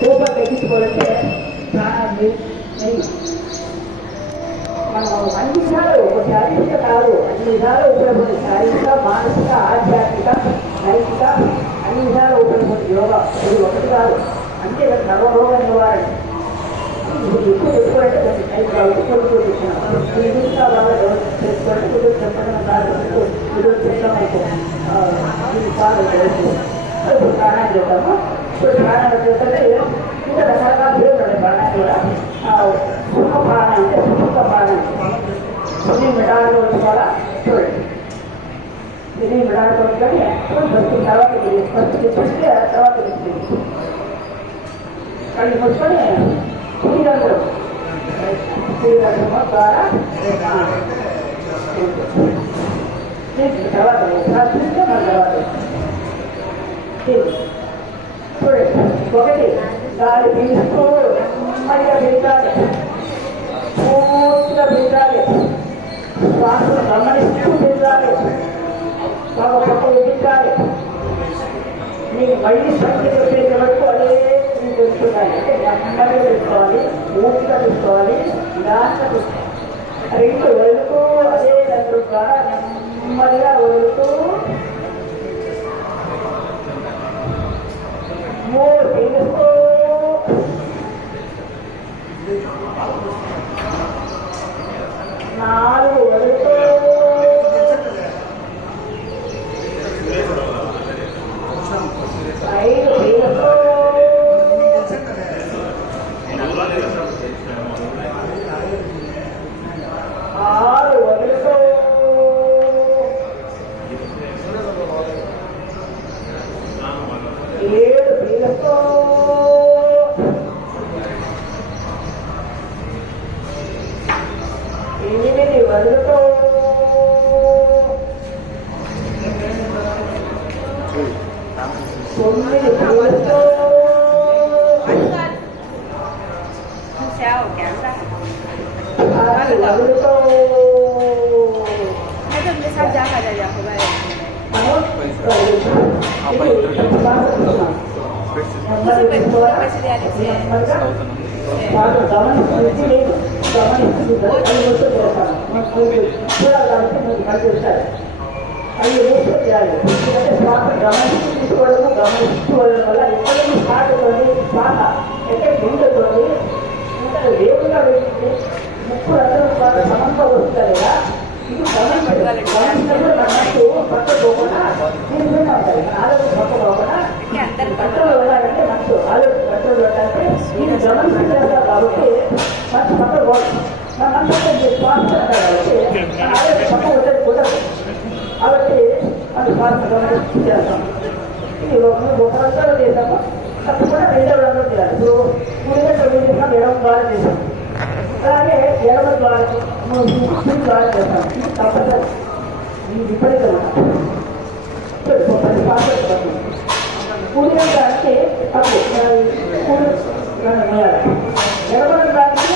రూపాయలు తగ్గించుకోవాలంటే ప్రాణాన్ని మనం అన్ని విధాలు ఒక శారీరక కాదు అన్ని విధాలు ఉపయోగపడే శారీరక మానసిక ఆధ్యాత్మిక నైతిక అన్ని విధాలు ఉపయోగపడే యోగా ఇది ఒకటి కాదు అంటే సర్వరోగ నివారణ ఎక్కువ ఎక్కువంటే ఎక్కువ ఇచ్చినాం చేసుకోవాలంటే కొంచెం చెప్పడం కాదు ఇప్పుడు ప్రాణాలు చేద్దాము ఇప్పుడు ప్రాణాలు చేస్తే ఇంకా రకరకాల పేర్లు ఉన్నాయి ప్రాణాలు కూడా సుఖ ప్రాణం అంటే సుఖ ప్రాణం ఇది మిడాలు వచ్చి చూడండి ఇది మిడాలు వచ్చి ఫస్ట్ తర్వాత ఫస్ట్ చూస్తే తర్వాత కళ్ళు మూసుకొని శ్రీరంగం ద్వారా తర్వాత చూస్తే మన తర్వాత చూడండి ఒకటి గాలి పీలుస్తూ నెమ్మదిగా పీల్చాలి పూర్తిగా పీల్చాలి శ్వాసను గమనిస్తూ పీల్చాలి ఒక పక్క విధించాలి మీకు మళ్ళీ శక్తి వచ్చేసే వరకు అదే మీకు తెలుస్తున్నాయి అంటే నెమ్మదిగా తీసుకోవాలి పూర్తిగా తీసుకోవాలి నిదానంగా తీసుకోవాలి రెండు వదులుతూ అదే నందు ద్వారా నెమ్మదిగా వదులుతూ మూడు పీలుస్తూ నాలుగు వదులుతూ ఐదు పీలుస్తూ ఆరు వదులుతూ ఏడు పీలుస్తూ ఎనిమిది వదులుతూ తొమ్మిది పీలుస్తూ 10వదులుతూ参加还在家回来。అవి రేపు చేయాలి ఎందుకంటే శ్వాస గమనించి తీసుకోవడము గమనించుకోవడం వల్ల ఎక్కడైనా శ్వాసతోని శ్వాస ఎక్కడ గుండెతోని ఇంకా వేపుగా వెళ్ళి ముక్కు రంధ్రం ద్వారా సమంగా వస్తుంది కదా ఇది గమనించాలి గమనించినప్పుడు మనకు పక్క పోకుండా దీని మీద ఉంటాయి ఆలోచన పక్క పోకుండా కంట్రోల్ వెళ్ళాలంటే మనసు ఆలోచన కంట్రోల్ వెళ్ళాలంటే దీన్ని గమనించి చేస్తారు కాబట్టి మనసు పక్క పోతుంది మన మనసు శ్వాస కాబట్టి మన ఆలోచన పక్క వచ్చేది కుదరదు కాబట్టి అది శ్వాస గమనించి చేస్తాం ఇది ఒక రంధ్రం చేసాము తప్పకుండా రెండవ రంధ్రం చేయాలి ఇప్పుడు 3 గంటలు చేసినా ఎడమ ద్వారా చేసాం అలాగే ఎడమ ద్వారా ద్వారా చేస్తాం ఇది తప్పదు ఈ విపరీతం 10 శ్వాస 3 గంటల అంటే తప్పు ఎడమ రంధ్రానికి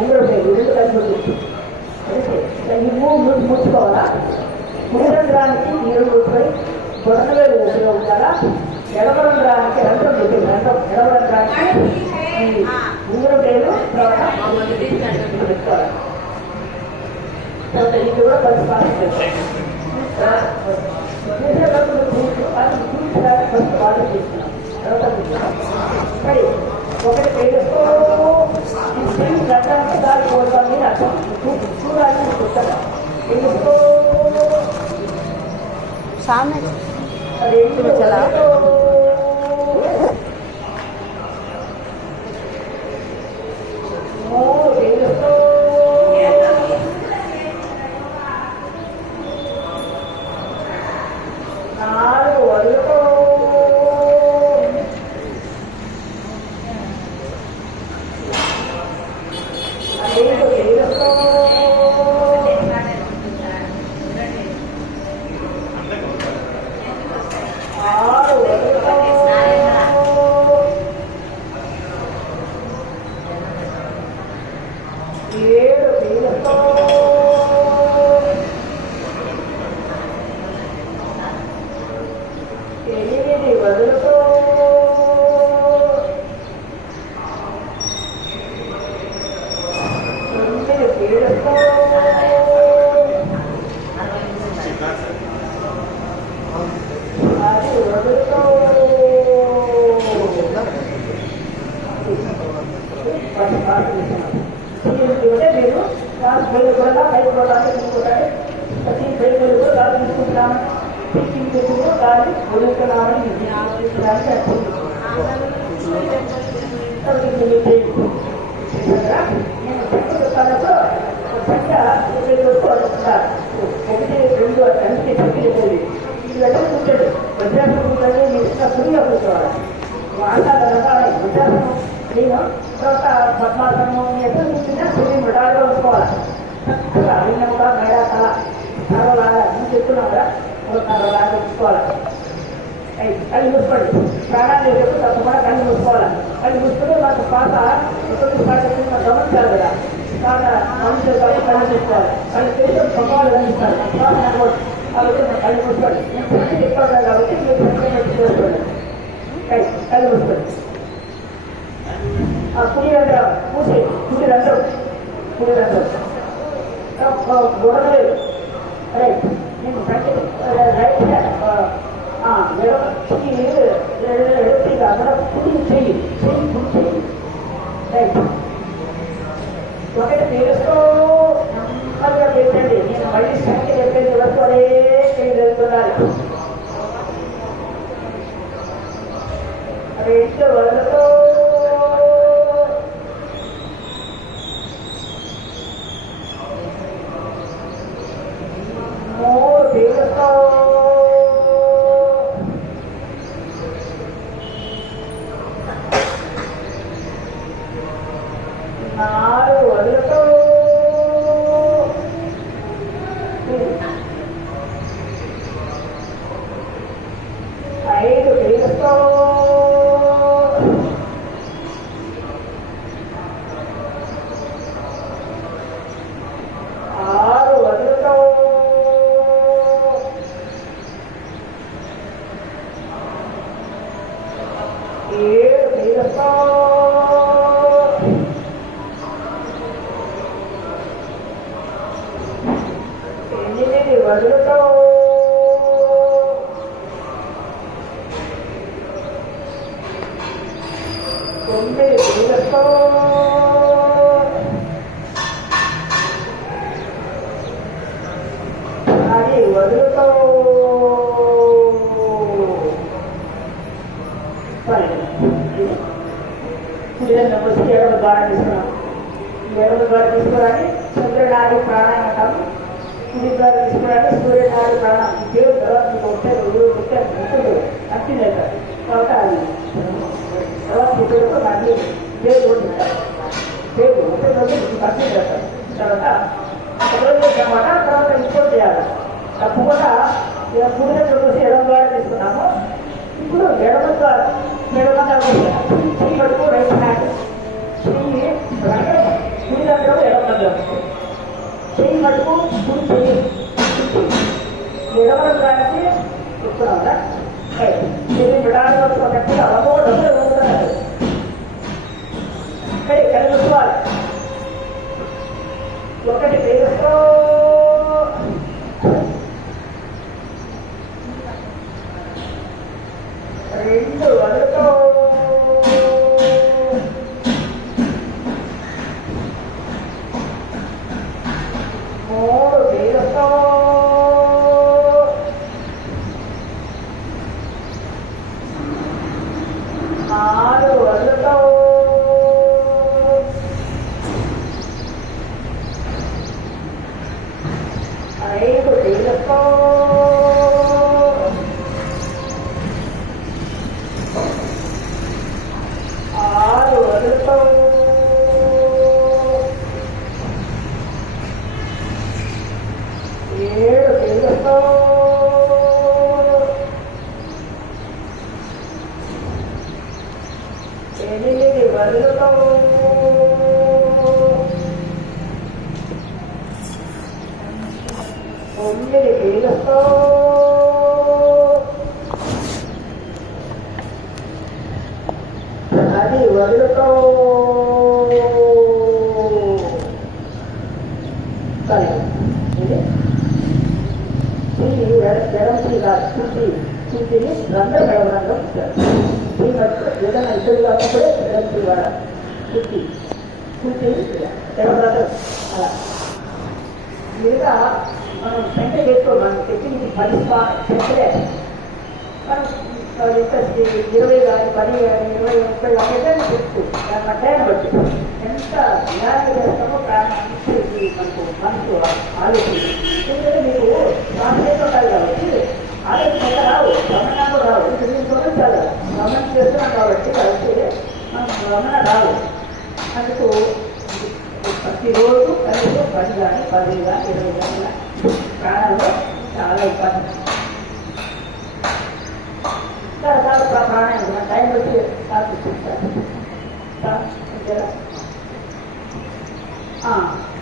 ఉంగరం లేదు 2 కలిసి ఈ మూడు ముట్టుకోవాలా మూడంధ్రానికి నీరు ముట్టుకొని బొడవేలు ఉపయోగించాలా ఎడమరంధ్రానికి రంధ్రం పెట్టింది రంధ్రం ఎడమరంధ్రానికి ఉంగరం లేదు తర్వాత పెట్టుకోవాలి తర్వాత ఇది కూడా 10 సార్లు చేస్తాం ఫస్ట్ వాటర్ చేస్తున్నాం తర్వాత సరే ఒకటి పేరుతో గంటకి దారి పోతామని అర్థం చూడాలని పుస్తకం పేరుతో सामने చలా వదులుతో తొమ్మిది పీడుతో అది వదులుతో మీరు క్లాస్ బయలు కూడా బయట పోవడానికి తీసుకుంటారు ప్రతి బయలు కూడా దాన్ని తీసుకుంటున్నామని టీచింగ్ చేసి దాన్ని వదులుతున్నామని నేను సంఖ్య చెప్తానప్పుడు సంఖ్య ఒకటి రెండు కలిసి తగ్గిపోయింది ఇది ఎక్కడ కూర్చోడు వజ్రాసనం కూర్చొని మీరు ఇంకా సుడిగా కూర్చోవాలి ఆటగా వజ్రాసనం నేను తర్వాత పద్మాసనం ఎక్కడ కూర్చున్నా సూర్య మృడాలుగా ఉంచుకోవాలి అయినా కూడా మేడ తల తరలాగా నువ్వు చెప్తున్నావు కదా తరలాగా ఉంచుకోవాలి కళ్ళు మూసుకోండి ప్రాణాలు లేకపోతే తప్పకుండా కళ్ళు మూసుకోవాలి కళ్ళు మూసుకుంటే మాకు పాత ఎటువంటి పాట మనం గమనించాలి కదా పాత మనుషులు కాబట్టి కళ్ళు మూసుకోవాలి కళ్ళు చేసే భగవాళ్ళు కనిపిస్తారు కాబట్టి కళ్ళు మూసుకోండి నేను చెప్పాను కాబట్టి మీరు చేసుకోండి కళ్ళు మూసుకోండి కుడి రంధ్రం మూసి కుడి రంధ్రం గొడవలేదు రైట్ నేను రైట్ ఎడతీగా అక్కడ కుడి చెయ్యి కుడి చెయ్యి రైట్ ఒకటి తెలుస్తూ నెమ్మదిగా పెట్టండి నేను మళ్ళీ సంఖ్య చెప్పేది వరకు అదే చెయ్యి వెళ్తున్నారు రెండు వదలతో మూడు తెలుస్తూ నాలుగు వదులుతూ ఐదు తెలుస్తూ ఆరు వదులుతూ ఏడు తెలుస్తూ ఎనిమిది వదులుతూ తొమ్మిది తెలుస్తూ అది వదులుతూ వచ్చి ఎడమ ద్వారా తీసుకున్నాం ఎడమ ద్వారా తీసుకోవడానికి చంద్రనాడి ప్రాణాయం అంటాము కుడి ద్వారా తీసుకోవడానికి సూర్యనాడి ప్రాణం దేవుడు తర్వాత మీకు ఒకటే ఉంటుంది అంతింది తర్వాత అది తర్వాత దేవుడు మళ్ళీ దేవుడు ఉంటారు దేవుడు ఒకటే రోజు అంతింది తర్వాత అనమాట తర్వాత ఇంకోటి చేయాలి తప్పకుండా కుడి దగ్గర వచ్చి ఎడమ ద్వారా తీసుకున్నాము ఇప్పుడు ఎడమ ద్వారా చెయ్యి పట్టుకో రైట్ హ్యాండ్ చెయ్యి కుడి దగ్గర ఎడమ దగ్గర చెయ్యి పట్టుకు కుడి చెయ్యి ఎడమ దానికి చెప్తున్నాం కదా చెయ్యి విడాలు గట్టిగా అలమో డబ్బులు వెళ్తున్నారు కలుసుకోవాలి ఒకటి పేరుతో రెండు వదులుతో మూడు వేలుతో నాలుగు వదులుతో ఐదు వేలుతో ఆరు వదులుతో ఏడు వేలుతో ఎనిమిది వదులుతో తొమ్మిది వేలుతో స్థితిని రంధ్రగడవడంలో ఉంటారు. ఈ మధ్య ఏదైనా ఇద్దరు కాకపోతే ఎలక్ట్రిక్ వాడ స్థితిని తెరవడం అలా లేదా మనం పెంట చేసుకో మనం తెచ్చింది 10 పెంటలే మనం 20 కానీ 10 కానీ 20 30 ఏదైనా చెప్తూ దాని మధ్యాహ్నం బట్టి ఎంత జ్ఞానం చేస్తామో ప్రాణానికి మనసు ఆలోచన. ఎందుకంటే మీకు శ్వాస ఉండాలి కాబట్టి ఆలోచన రావు, గమనాలు రావు. దీన్ని గమనించాలి, గమనం చేస్తున్నాం కాబట్టి కలిసి మనం గమన రావు. అందుకు ప్రతిరోజు కనీసం 10 కానీ 10 కానీ 20 కానీ ప్రాణంలో చాలా ఇబ్బంది. రకరకాల ప్రాణాయామం టైం బట్టి చూపిస్తారు.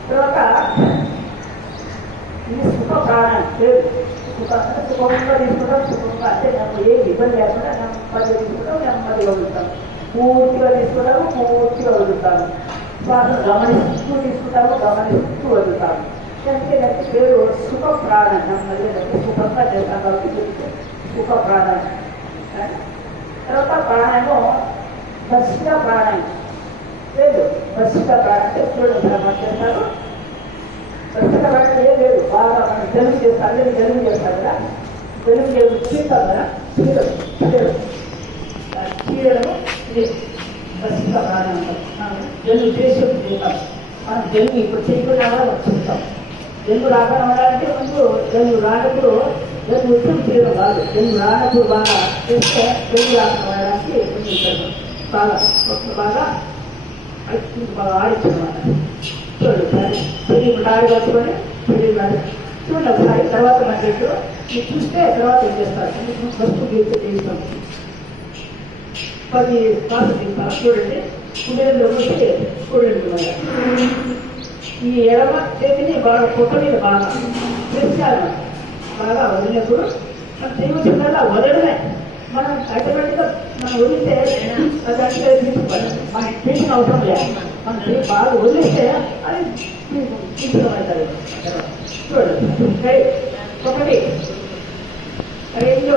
తర్వాత ఇది సుఖ ప్రాణాయం లేదు. సుఖంగా తీసుకుంటాం, సుఖంగా అంటే నాకు ఏ ఇబ్బంది లేకుండా నెమ్మది తీసుకుంటాం, నెమ్మదిగా వదులుతాం. పూర్తిగా తీసుకుంటాము, పూర్తిగా వదులుతాము. శ్వాసను గమనిస్తూ తీసుకుంటాము, గమనిస్తూ వదులుతాము. దానికి పేరు సుఖ ప్రాణాయం. నెమ్మదిగా సుఖంగా చేస్తాం కాబట్టి సుఖ ప్రాణాయం. తర్వాత ప్రాణాయామం బసిక ప్రాణాయం లేదు. బసిక ప్రాణాయం చూడండి చేస్తారు. బసిక ప్రాణాయం ఏం లేదు. బాగా మనం తెలుగు చేస్తాం, అందరికీ తెలుగు చేస్తాం కదా, తెలుగు చీతాం కదా, చీరము ఇది బసిక ప్రాణాయం. తెలుగు చేసి చేస్తాం. మనం తెలుగు ఇప్పుడు చేయకుండా చూస్తాం. తెలుగు రాకుండా ఉండాలంటే ముందు తెలుగు రానప్పుడు తెలుగు ఉత్తరం చేయడం కాదు, తెలుగు రానప్పుడు బాగా చేస్తే తెలుగు రాకుండా ఉండడానికి బాగా బాగా ఆడించమాట. చూడండి తెలుగు డాడి కట్టుకొని తెలుగు చూడండి ఒకసారి. తర్వాత మనకి మీరు చూస్తే తర్వాత ఏం చేస్తారు, ఫస్ట్ చేస్తాం 10 పాలు తీస్తారు. చూడండి కుడేళ్ళు ఒకటి చూడండి. ఈ ఎడమ చేతిని బాగా పొట్ట మీద బాగా తెచ్చాలి. బాగా వదిలినప్పుడు మనం చేయవలసిందల్లా వదలడమే. మనం ఆటోమేటిక్గా మనం వదిలితే దాంట్లో తీసుకోవాలి. మనకి తీసిన అవసరం లేదు. మనం బాగా వదిలిస్తే అది తీసుకుని చూడండి. ఒకటి 2